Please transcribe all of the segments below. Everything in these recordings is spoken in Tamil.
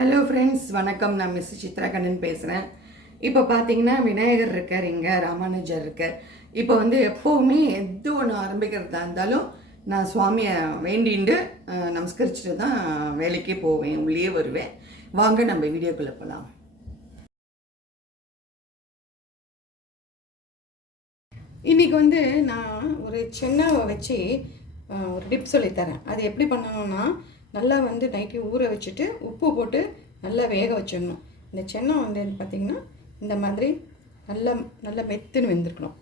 ஹலோ ஃப்ரெண்ட்ஸ் வணக்கம். நான் மிஸ் சித்ரா கண்ணன் பேசுகிறேன் இப்போ பார்த்தீங்கன்னா விநாயகர் இருக்கார் இங்கே ராமானுஜர் இருக்கார். இப்போ வந்து எப்போவுமே எது ஒன்று ஆரம்பிக்கிறதா இருந்தாலும் நான் சுவாமியை வேண்டிண்டு நமஸ்கரிச்சுட்டு தான் வேலைக்கே போவேன் உள்ளே வருவேன். வாங்க நம்ம வீடியோக்குள்ளே போகலாம் இன்றைக்கி வந்து நான் ஒரு சென்னாவை வச்சு ஒரு டிப் சொல்லித்தரேன் அது எப்படி பண்ணணும்னா நல்லா வந்து நைட்டு ஊற வச்சுட்டு உப்பு போட்டு நல்லா வேக வச்சிடணும். இந்த சென்னை வந்து பார்த்திங்கன்னா இந்த மாதிரி நல்லா நல்லா மெத்துன்னு வெந்திருக்கணும்.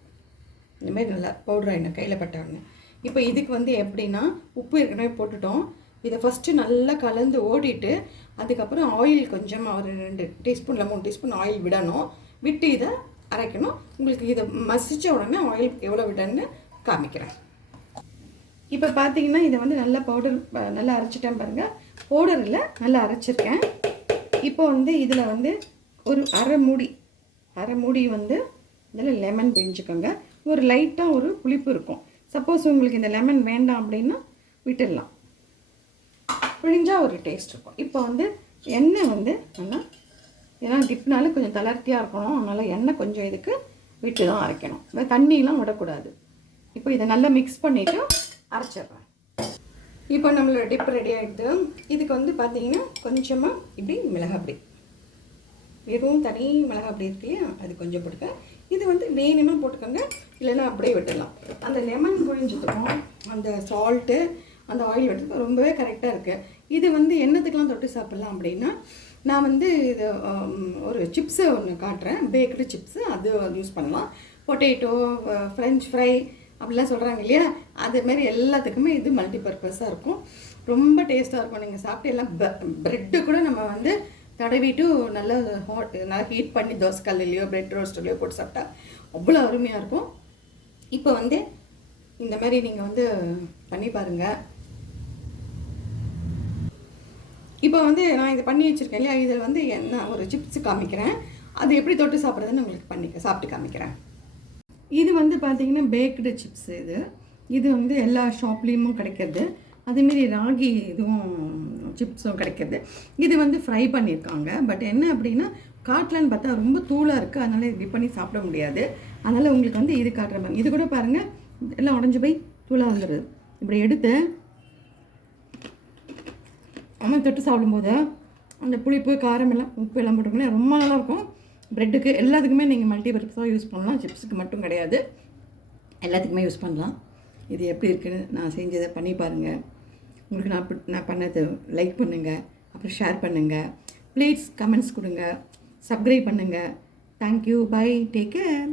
இந்த மாதிரி நல்லா பவுடர் ஆகிடணும் கையில் பட்ட உடனே. இப்போ இதுக்கு வந்து எப்படின்னா உப்பு ஏற்கனவே போட்டுட்டோம். இதை ஃபஸ்ட்டு நல்லா கலந்து ஓடிட்டு அதுக்கப்புறம் ஆயில் கொஞ்சமாக ஒரு ரெண்டு டீஸ்பூனில் மூணு டீஸ்பூன் ஆயில் விடணும். விட்டு இதை அரைக்கணும். உங்களுக்கு இதை மசித்த உடனே ஆயில் எவ்வளோ விடணும்னு காமிக்கிறேன். இப்போ பார்த்தீங்கன்னா இதை வந்து நல்லா பவுடர் நல்லா அரைச்சிட்டேன் பாருங்கள் பவுடரில் நல்லா அரைச்சிருக்கேன். இப்போ வந்து இதில் வந்து ஒரு அரை மூடி அரை மூடி வந்து இதில் லெமன் பிழிஞ்சுக்கோங்க. ஒரு லைட்டாக ஒரு புளிப்பு இருக்கும். சப்போஸ் உங்களுக்கு இந்த லெமன் வேண்டாம் அப்படின்னா விட்டுடலாம். பிழிஞ்சால் ஒரு டேஸ்ட் இருக்கும். இப்போ வந்து எண்ணெய் வந்து நல்லா ஏன்னா டிப்னாலும் கொஞ்சம் தளர்த்தியாக இருக்கணும். அதனால் எண்ணெய் கொஞ்சம் இதுக்கு விட்டு தான் அரைக்கணும். இந்த தண்ணியெலாம் விடக்கூடாது. இப்போ இதை நல்லா மிக்ஸ் பண்ணிவிட்டு அரைச்சிடுறேன். இப்போ நம்மளோட டிப் ரெடி ஆகிடுது இதுக்கு வந்து பார்த்தீங்கன்னா கொஞ்சமாக இப்படி மிளகாப்பொடி. வெறும் தனி மிளகாப்பொடி இருக்கு இல்லையா? அது கொஞ்சம் போட்டுக்க. இது வந்து வேணுமா போட்டுக்கோங்க இல்லைன்னா அப்படியே விட்டுடலாம். அந்த லெமன் புழிஞ்சதுக்கும் அந்த சால்ட்டு அந்த ஆயில் விட்டதுக்கும் ரொம்பவே கரெக்டாக இருக்குது இது வந்து என்னத்துக்கெலாம் தொட்டு சாப்பிட்லாம் அப்படின்னா நான் வந்து இது ஒரு சிப்ஸு ஒன்று காட்டுறேன். பேக்கடு சிப்ஸு அது யூஸ் பண்ணலாம். பொட்டேட்டோ ஃப்ரெஞ்ச் ஃப்ரை அப்படிலாம் சொல்கிறாங்க இல்லையா? அதேமாரி எல்லாத்துக்குமே இது மல்டி பர்பஸாக இருக்கும். ரொம்ப டேஸ்ட்டாக இருக்கும். நீங்கள் சாப்பிட்டு எல்லாம் ப்ரெட்டு கூட நம்ம வந்து தடவிட்டு நல்லா ஹாட் நல்லா ஹீட் பண்ணி தோசைக்கல்லையோ ப்ரெட் ரோஸ்ட்லையோ போட்டு சாப்பிட்டா அவ்வளோ அருமையாக இருக்கும். இப்போ வந்து இந்த மாதிரி நீங்கள் வந்து பண்ணி பாருங்கள் இப்போ வந்து நான் இதை பண்ணி வச்சுருக்கேன் இல்லையா? இதில் வந்து என்ன ஒரு சிப்ஸ் காமிக்கிறேன். அது எப்படி தொட்டு சாப்பிட்றதுன்னு உங்களுக்கு பண்ணி சாப்பிட்டு காமிக்கிறேன். இது வந்து பார்த்திங்கன்னா பேக்டு சிப்ஸ் இது. இது வந்து எல்லா ஷாப்லேயும் கிடைக்கிறது. அதேமாரி ராகி இதுவும் சிப்ஸும் கிடைக்கிறது. இது வந்து ஃப்ரை பண்ணியிருக்காங்க. பட் என்ன அப்படின்னா காட்டலான்னு பார்த்தா ரொம்ப தூளாக இருக்குது அதனால் இப்படி பண்ணி சாப்பிட முடியாது. அதனால் உங்களுக்கு வந்து இது காட்டுற மாதிரி. இது கூட பாருங்கள் எல்லாம் உடஞ்சி போய் தூளாக வந்துடுது இப்படி எடுத்து அம்மா தொட்டு சாப்பிடும்போது அந்த புளிப்பு காரம் எல்லாம் உப்பு எல்லாம் போட்டுக்கணும் ரொம்ப நல்லாயிருக்கும் ப்ரெட்டுக்கு எல்லாத்துக்குமே நீங்கள் மல்டிபர்பஸாக யூஸ் பண்ணலாம். சிப்ஸுக்கு மட்டும் கிடையாது. எல்லாத்துக்குமே யூஸ் பண்ணலாம். இது எப்படி இருக்குன்னு நான் செஞ்சதை பண்ணி பாருங்கள் உங்களுக்கு நான் நான் பண்ணது லைக் பண்ணுங்கள் அப்புறம் ஷேர் பண்ணுங்கள் ப்ளீஸ் கமெண்ட்ஸ் கொடுங்க. சப்ஸ்கிரைப் பண்ணுங்கள் thank you bye take care